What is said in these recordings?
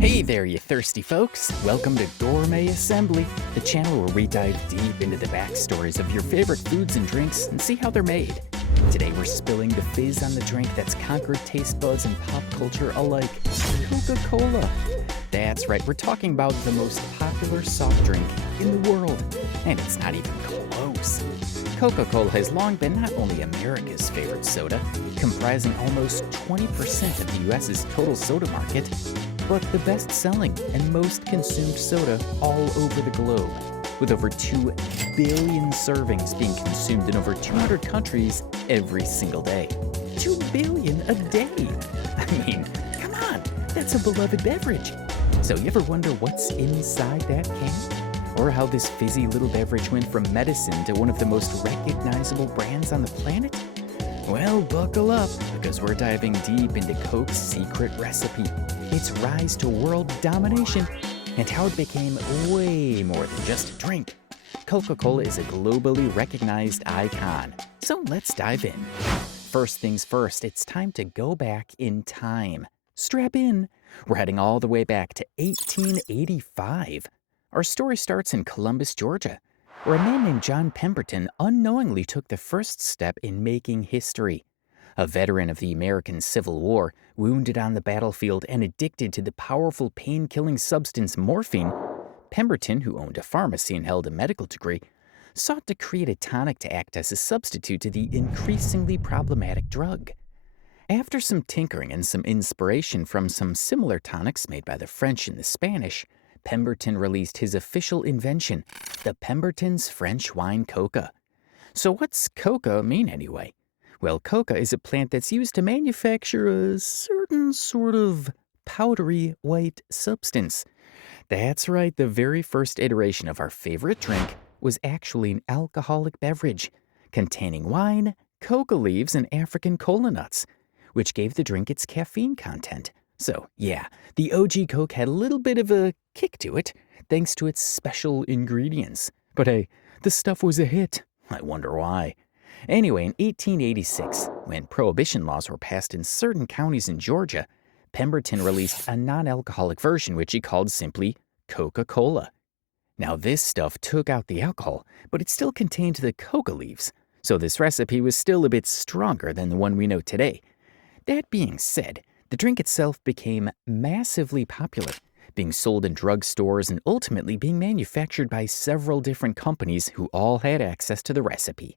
Hey there, you thirsty folks. Welcome to Gourmet Assembly, the channel where we dive deep into the backstories of your favorite foods and drinks and see how they're made. Today we're spilling the fizz on the drink that's conquered taste buds and pop culture alike, Coca-Cola. That's right, we're talking about the most popular soft drink in the world, and it's not even close. Coca-Cola has long been not only America's favorite soda, comprising almost 20% of the US's total soda market, but the best-selling and most consumed soda all over the globe, with over 2 billion servings being consumed in over 200 countries every single day. 2 billion a day! I mean, come on, that's a beloved beverage. So you ever wonder what's inside that can? Or how this fizzy little beverage went from medicine to one of the most recognizable brands on the planet? Well, buckle up, because we're diving deep into Coke's secret recipe, its rise to world domination, and how it became way more than just a drink. Coca-Cola is a globally recognized icon, so let's dive in. First things first, it's time to go back in time. Strap in. We're heading all the way back to 1885. Our story starts in Columbus, Georgia, where a man named John Pemberton unknowingly took the first step in making history. A veteran of the American Civil War, wounded on the battlefield and addicted to the powerful pain-killing substance morphine, Pemberton, who owned a pharmacy and held a medical degree, sought to create a tonic to act as a substitute to the increasingly problematic drug. After some tinkering and some inspiration from some similar tonics made by the French and the Spanish, Pemberton released his official invention, the Pemberton's French wine coca. So what's coca mean anyway? Well, coca is a plant that's used to manufacture a certain sort of powdery white substance. That's right, the very first iteration of our favorite drink was actually an alcoholic beverage containing wine, coca leaves, and African cola nuts, which gave the drink its caffeine content. So, yeah, the OG Coke had a little bit of a kick to it, thanks to its special ingredients. But hey, the stuff was a hit. I wonder why. Anyway, in 1886, when prohibition laws were passed in certain counties in Georgia, Pemberton released a non-alcoholic version which he called simply Coca-Cola. Now, this stuff took out the alcohol, but it still contained the coca leaves, so this recipe was still a bit stronger than the one we know today. That being said, the drink itself became massively popular, being sold in drugstores and ultimately being manufactured by several different companies who all had access to the recipe.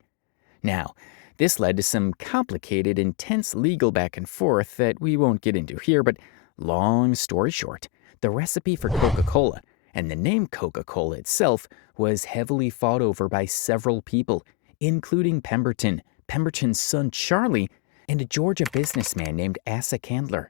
Now, this led to some complicated, intense legal back and forth that we won't get into here, but long story short, the recipe for Coca-Cola and the name Coca-Cola itself was heavily fought over by several people, including Pemberton, Pemberton's son Charlie, and a Georgia businessman named Asa Candler.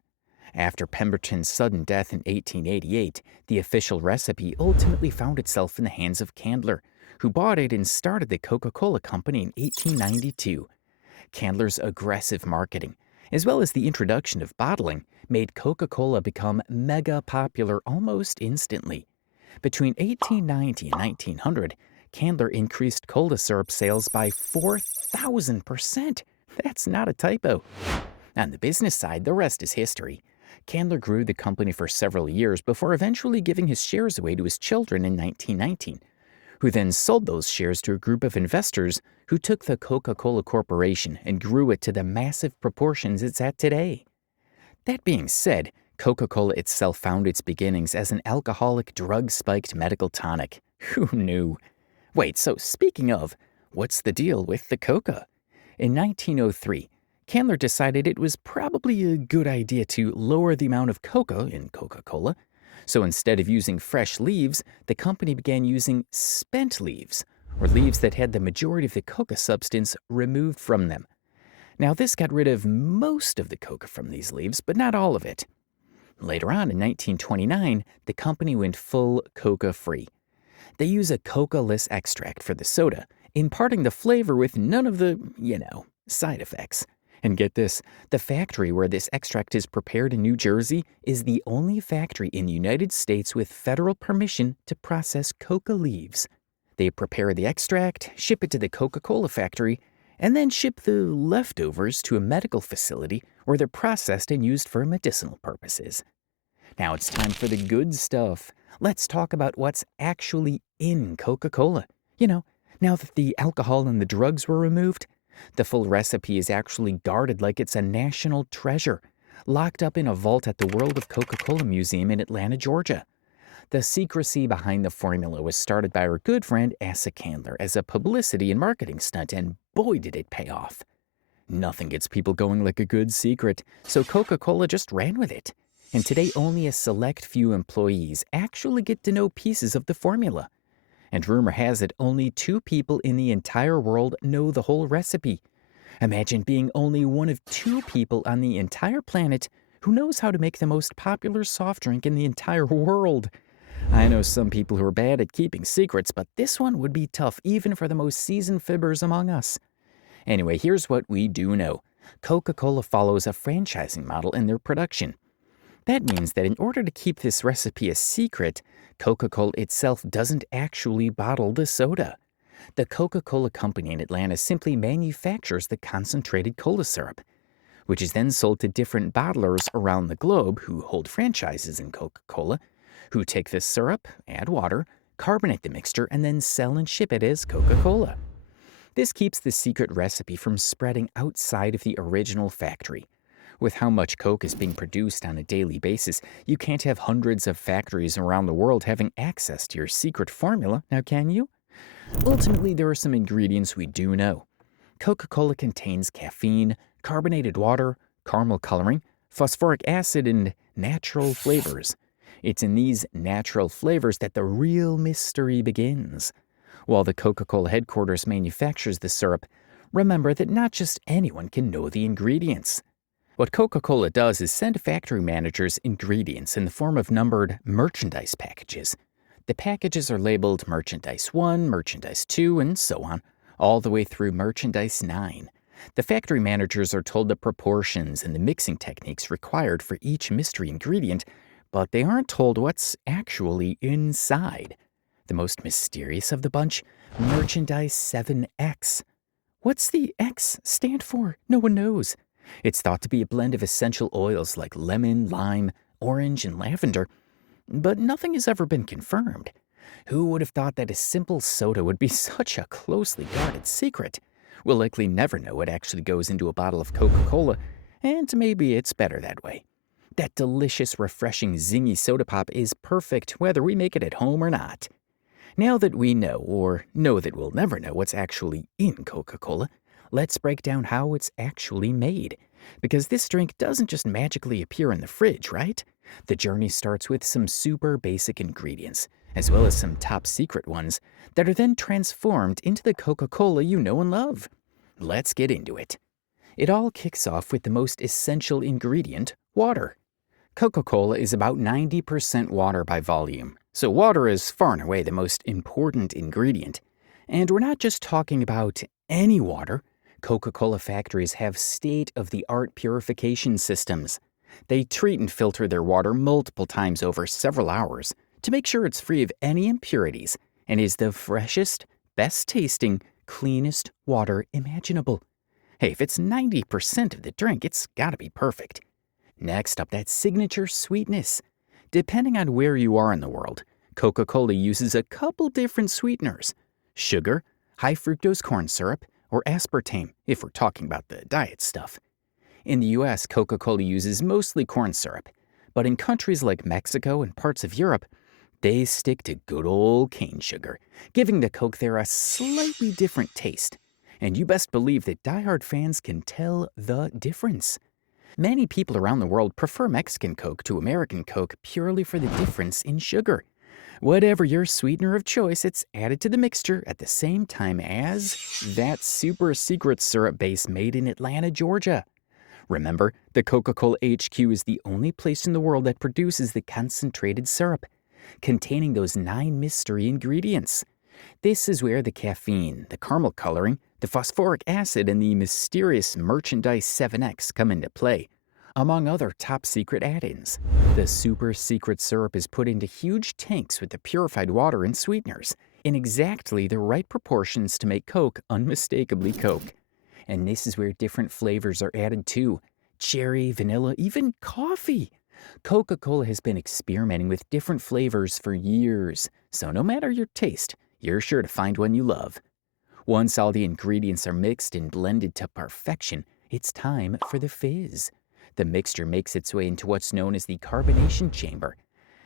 After Pemberton's sudden death in 1888, the official recipe ultimately found itself in the hands of Candler, who bought it and started the Coca-Cola Company in 1892. Candler's aggressive marketing, as well as the introduction of bottling, made Coca-Cola become mega popular almost instantly. Between 1890 and 1900, Candler increased cola syrup sales by 4,000%. That's not a typo. On the business side, the rest is history. Candler grew the company for several years before eventually giving his shares away to his children in 1919, who then sold those shares to a group of investors who took the Coca-Cola Corporation and grew it to the massive proportions it's at today. That being said, Coca-Cola itself found its beginnings as an alcoholic drug-spiked medical tonic. Who knew? Wait, so speaking of, what's the deal with the coca? In 1903, Candler decided it was probably a good idea to lower the amount of coca in Coca-Cola. So instead of using fresh leaves, the company began using spent leaves, or leaves that had the majority of the coca substance removed from them. Now, this got rid of most of the coca from these leaves, but not all of it. Later on, in 1929, the company went full coca-free. They use a coca-less extract for the soda, imparting the flavor with none of the, side effects. And get this, the factory where this extract is prepared in New Jersey is the only factory in the United States with federal permission to process coca leaves. They prepare the extract, ship it to the Coca-Cola factory, and then ship the leftovers to a medical facility where they're processed and used for medicinal purposes. Now it's time for the good stuff. Let's talk about what's actually in Coca-Cola. You know, now that the alcohol and the drugs were removed, the full recipe is actually guarded like it's a national treasure, locked up in a vault at the World of Coca-Cola Museum in Atlanta, Georgia. The secrecy behind the formula was started by our good friend Asa Candler as a publicity and marketing stunt, and boy did it pay off. Nothing gets people going like a good secret, so Coca-Cola just ran with it. And today only a select few employees actually get to know pieces of the formula. And rumor has it only 2 people in the entire world know the whole recipe. Imagine being only one of 2 people on the entire planet who knows how to make the most popular soft drink in the entire world. I know some people who are bad at keeping secrets, but this one would be tough even for the most seasoned fibbers among us. Anyway, here's what we do know. Coca-Cola follows a franchising model in their production. That means that in order to keep this recipe a secret, Coca-Cola itself doesn't actually bottle the soda. The Coca-Cola company in Atlanta simply manufactures the concentrated cola syrup, which is then sold to different bottlers around the globe who hold franchises in Coca-Cola, who take this syrup, add water, carbonate the mixture, and then sell and ship it as Coca-Cola. This keeps the secret recipe from spreading outside of the original factory. With how much Coke is being produced on a daily basis, you can't have hundreds of factories around the world having access to your secret formula, now can you? Ultimately, there are some ingredients we do know. Coca-Cola contains caffeine, carbonated water, caramel coloring, phosphoric acid, and natural flavors. It's in these natural flavors that the real mystery begins. While the Coca-Cola headquarters manufactures the syrup, remember that not just anyone can know the ingredients. What Coca-Cola does is send factory managers ingredients in the form of numbered merchandise packages. The packages are labeled Merchandise 1, Merchandise 2, and so on, all the way through Merchandise 9. The factory managers are told the proportions and the mixing techniques required for each mystery ingredient, but they aren't told what's actually inside. The most mysterious of the bunch, Merchandise 7X. What's the X stand for? No one knows. It's thought to be a blend of essential oils like lemon, lime, orange, and lavender, but nothing has ever been confirmed. Who would have thought that a simple soda would be such a closely guarded secret? We'll likely never know what actually goes into a bottle of Coca-Cola, and maybe it's better that way. That delicious, refreshing, zingy soda pop is perfect whether we make it at home or not. Now that we know, or know that we'll never know what's actually in Coca-Cola, let's break down how it's actually made. Because this drink doesn't just magically appear in the fridge, right? The journey starts with some super basic ingredients, as well as some top secret ones, that are then transformed into the Coca-Cola you know and love. Let's get into it. It all kicks off with the most essential ingredient, water. Coca-Cola is about 90% water by volume, so water is far and away the most important ingredient. And we're not just talking about any water. Coca-Cola factories have state-of-the-art purification systems. They treat and filter their water multiple times over several hours to make sure it's free of any impurities and is the freshest, best-tasting, cleanest water imaginable. Hey, if it's 90% of the drink, it's gotta be perfect. Next up, that signature sweetness. Depending on where you are in the world, Coca-Cola uses a couple different sweeteners: sugar, high fructose corn syrup, or aspartame, if we're talking about the diet stuff. In the US, Coca-Cola uses mostly corn syrup, but in countries like Mexico and parts of Europe, they stick to good old cane sugar, giving the Coke there a slightly different taste. And you best believe that diehard fans can tell the difference. Many people around the world prefer Mexican Coke to American Coke purely for the difference in sugar. Whatever your sweetener of choice, it's added to the mixture at the same time as that super secret syrup base made in Atlanta, Georgia. Remember, the Coca-Cola HQ is the only place in the world that produces the concentrated syrup, containing those 9 mystery ingredients. This is where the caffeine, the caramel coloring, the phosphoric acid, and the mysterious Merchandise 7X come into play, among other top-secret add-ins. The super secret syrup is put into huge tanks with the purified water and sweeteners, in exactly the right proportions to make Coke unmistakably Coke. And this is where different flavors are added too. Cherry, vanilla, even coffee. Coca-Cola has been experimenting with different flavors for years, so no matter your taste, you're sure to find one you love. Once all the ingredients are mixed and blended to perfection, it's time for the fizz. The mixture makes its way into what's known as the carbonation chamber.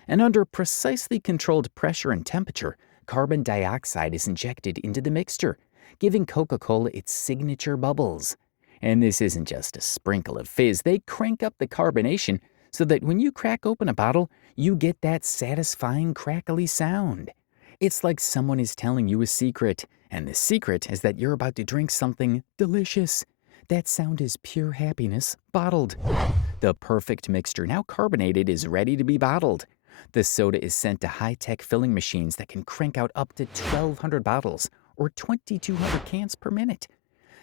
And under precisely controlled pressure and temperature, carbon dioxide is injected into the mixture, giving Coca-Cola its signature bubbles. And this isn't just a sprinkle of fizz. They crank up the carbonation so that when you crack open a bottle, you get that satisfying crackly sound. It's like someone is telling you a secret, and the secret is that you're about to drink something delicious. That sound is pure happiness, bottled. The perfect mixture, now carbonated, is ready to be bottled. The soda is sent to high-tech filling machines that can crank out up to 1,200 bottles or 2,200 cans per minute.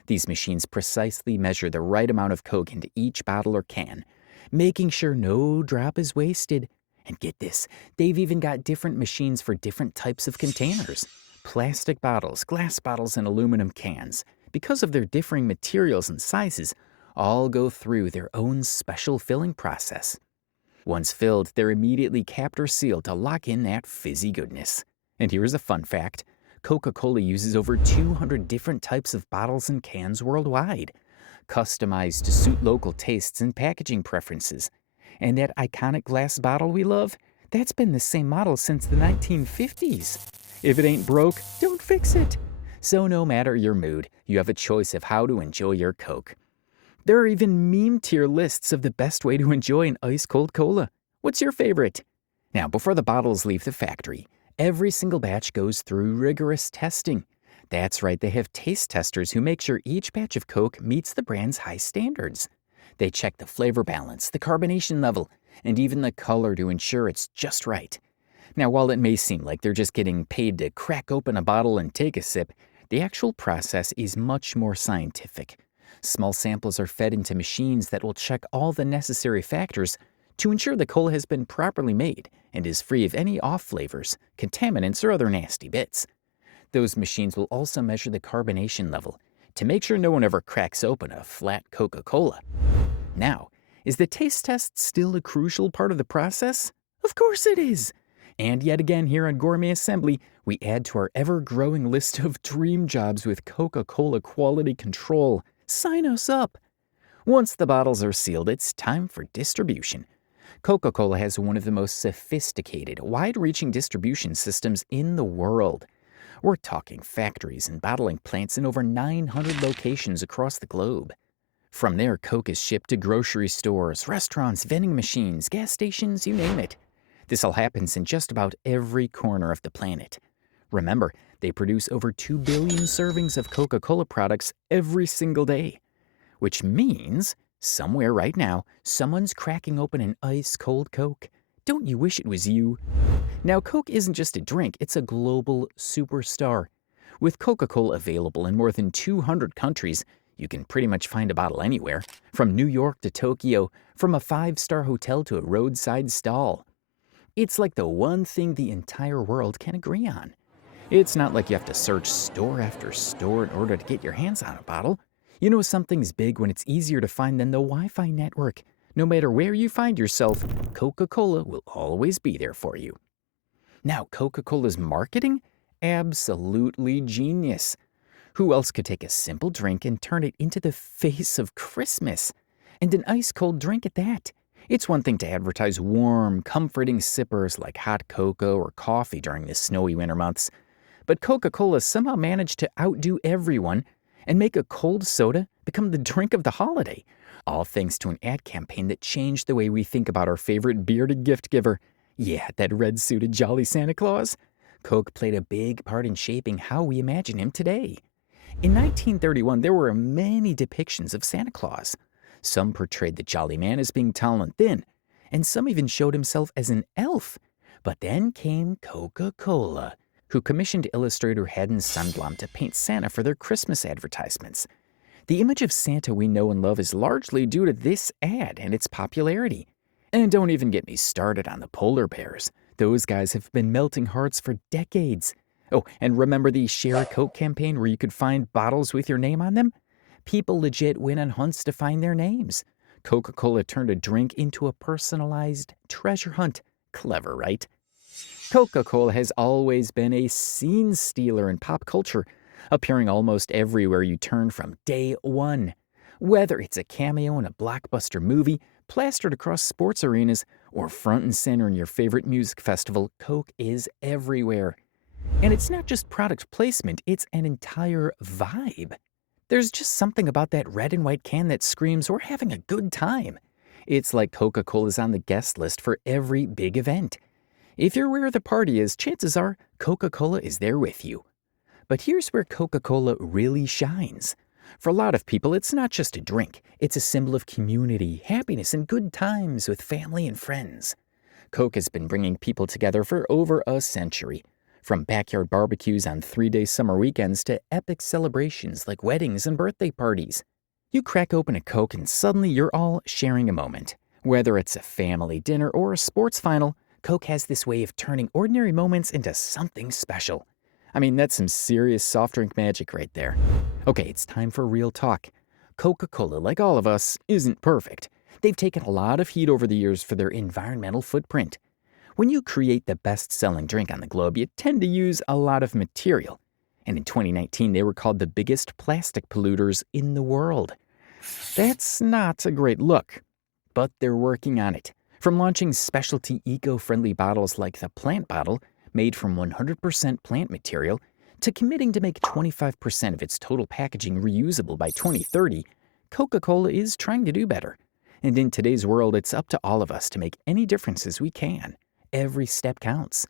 These machines precisely measure the right amount of Coke into each bottle or can, making sure no drop is wasted. And get this, they've even got different machines for different types of containers. Plastic bottles, glass bottles, and aluminum cans, because of their differing materials and sizes, all go through their own special filling process. Once filled, they're immediately capped or sealed to lock in that fizzy goodness. And here's a fun fact. Coca-Cola uses over 200 different types of bottles and cans worldwide, customized to suit local tastes and packaging preferences. And that iconic glass bottle we love, that's been the same model since the 1950s. If it ain't broke, don't fix it. So no matter your mood, you have a choice of how to enjoy your Coke. There are even meme tier lists of the best way to enjoy an ice-cold cola. What's your favorite? Now, before the bottles leave the factory, every single batch goes through rigorous testing. That's right, they have taste testers who make sure each batch of Coke meets the brand's high standards. They check the flavor balance, the carbonation level, and even the color to ensure it's just right. Now, while it may seem like they're just getting paid to crack open a bottle and take a sip, the actual process is much more scientific. Small samples are fed into machines that will check all the necessary factors to ensure the cola has been properly made and is free of any off flavors, contaminants, or other nasty bits. Those machines will also measure the carbonation level to make sure no one ever cracks open a flat Coca-Cola. Now, is the taste test still a crucial part of the process? Of course it is! And yet again here on Gourmet Assembly, we add to our ever-growing list of dream jobs with Coca-Cola quality control. Sign us up! Once the bottles are sealed, it's time for distribution. Coca-Cola has one of the most sophisticated, wide-reaching distribution systems in the world. We're talking factories and bottling plants in over 900 locations across the globe. From there, Coke is shipped to grocery stores, restaurants, vending machines, gas stations, you name it. This all happens in just about every corner of the planet. Remember, they produce over 2 billion servings of Coca-Cola products every single day. Which means, somewhere right now, someone's cracking open an ice-cold Coke. Don't you wish it was you? Now, Coke isn't just a drink, it's a global superstar. With Coca-Cola available in more than 200 countries, you can pretty much find a bottle anywhere, from New York to Tokyo, from a 5-star hotel to a roadside stall. It's like the one thing the entire world can agree on. It's not like you have to search store after store in order to get your hands on a bottle. You know something's big when it's easier to find than the Wi-Fi network. No matter where you find yourself, Coca-Cola will always be there for you. Now, Coca-Cola's marketing? Absolutely genius. Who else could take a simple drink and turn it into the face of Christmas? And an ice-cold drink at that. It's one thing to advertise warm, comforting sippers like hot cocoa or coffee during the snowy winter months. But Coca-Cola somehow managed to outdo everyone and make a cold soda become the drink of the holiday. All thanks to an ad campaign that changed the way we think about our favorite bearded gift giver. Yeah, that red-suited jolly Santa Claus. Coke played a big part in shaping how we imagine him today. In 1931, there were many depictions of Santa Claus. Some portrayed the jolly man as being tall and thin, and some even showed himself as an elf. But then came Coca-Cola, who commissioned illustrator Haddon Sundblom to paint Santa for their Christmas advertisements. The image of Santa we know and love is largely due to this ad and its popularity. And don't even get me started on the polar bears. Those guys have been melting hearts for decades. Oh, and remember the Share a Coke campaign where you could find bottles with your name on them? People legit went on hunts to find their names. Coca-Cola turned a drink into a personalized treasure hunt. Clever, right? Coca-Cola has always been a scene stealer in pop culture, appearing almost everywhere you turn from day one. Whether it's a cameo in a blockbuster movie, plastered across sports arenas, or front and center in your favorite music festival, Coke is everywhere. And it's not just product placement, it's an entire vibe. There's just something about that red and white can that screams, we're having a good time. It's like Coca-Cola's on the guest list for every big event. If you're where the party is, chances are Coca-Cola is there with you. But here's where Coca-Cola really shines. For a lot of people, it's not just a drink. It's a symbol of community, happiness, and good times with family and friends. Coke has been bringing people together for over a century. From backyard barbecues on 3-day summer weekends to epic celebrations like weddings and birthday parties. You crack open a Coke and suddenly you're all sharing a moment. Whether it's a family dinner or a sports final, Coke has this way of turning ordinary moments into something special. I mean, that's some serious soft drink magic right there. Okay, it's time for real talk. Coca-Cola, like all of us, isn't perfect. They've taken a lot of heat over the years for their environmental footprint. When you create the best-selling drink on the globe, you tend to use a lot of material. And in 2019, they were called the biggest plastic polluters in the world. That's not a great look, but they're working on it. From launching specialty eco-friendly bottles like the plant bottle, made from 100% plant material, to committing to make 25% of its total packaging reusable by 2030, Coca-Cola is trying to do better. And in today's world, it's up to all of us to make any differences we can. Every step counts.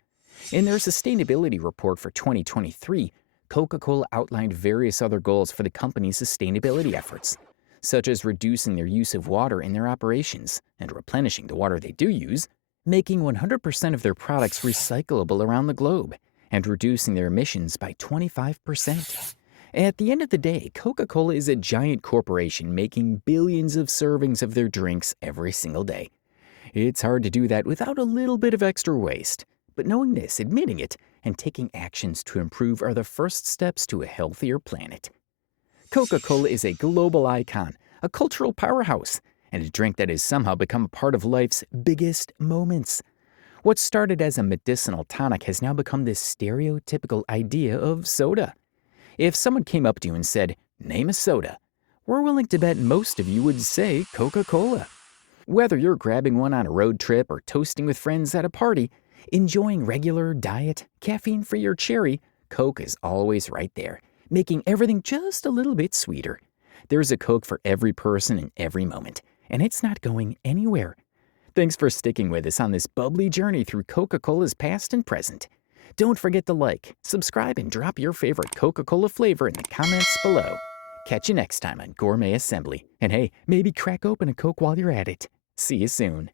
In their sustainability report for 2023, Coca-Cola outlined various other goals for the company's sustainability efforts, such as reducing their use of water in their operations and replenishing the water they do use, making 100% of their products recyclable around the globe, and reducing their emissions by 25%. At the end of the day, Coca-Cola is a giant corporation making billions of servings of their drinks every single day. It's hard to do that without a little bit of extra waste. But knowing this, admitting it, and taking actions to improve are the first steps to a healthier planet. Coca-Cola is a global icon, a cultural powerhouse, and a drink that has somehow become a part of life's biggest moments. What started as a medicinal tonic has now become this stereotypical idea of soda. If someone came up to you and said, "Name a soda," we're willing to bet most of you would say Coca-Cola. Whether you're grabbing one on a road trip or toasting with friends at a party, enjoying regular, diet, caffeine-free or cherry, Coke is always right there, making everything just a little bit sweeter. There's a Coke for every person in every moment, and it's not going anywhere. Thanks for sticking with us on this bubbly journey through Coca-Cola's past and present. Don't forget to like, subscribe, and drop your favorite Coca-Cola flavor in the comments below. Catch you next time on Gourmet Assembly. And hey, maybe crack open a Coke while you're at it. See you soon.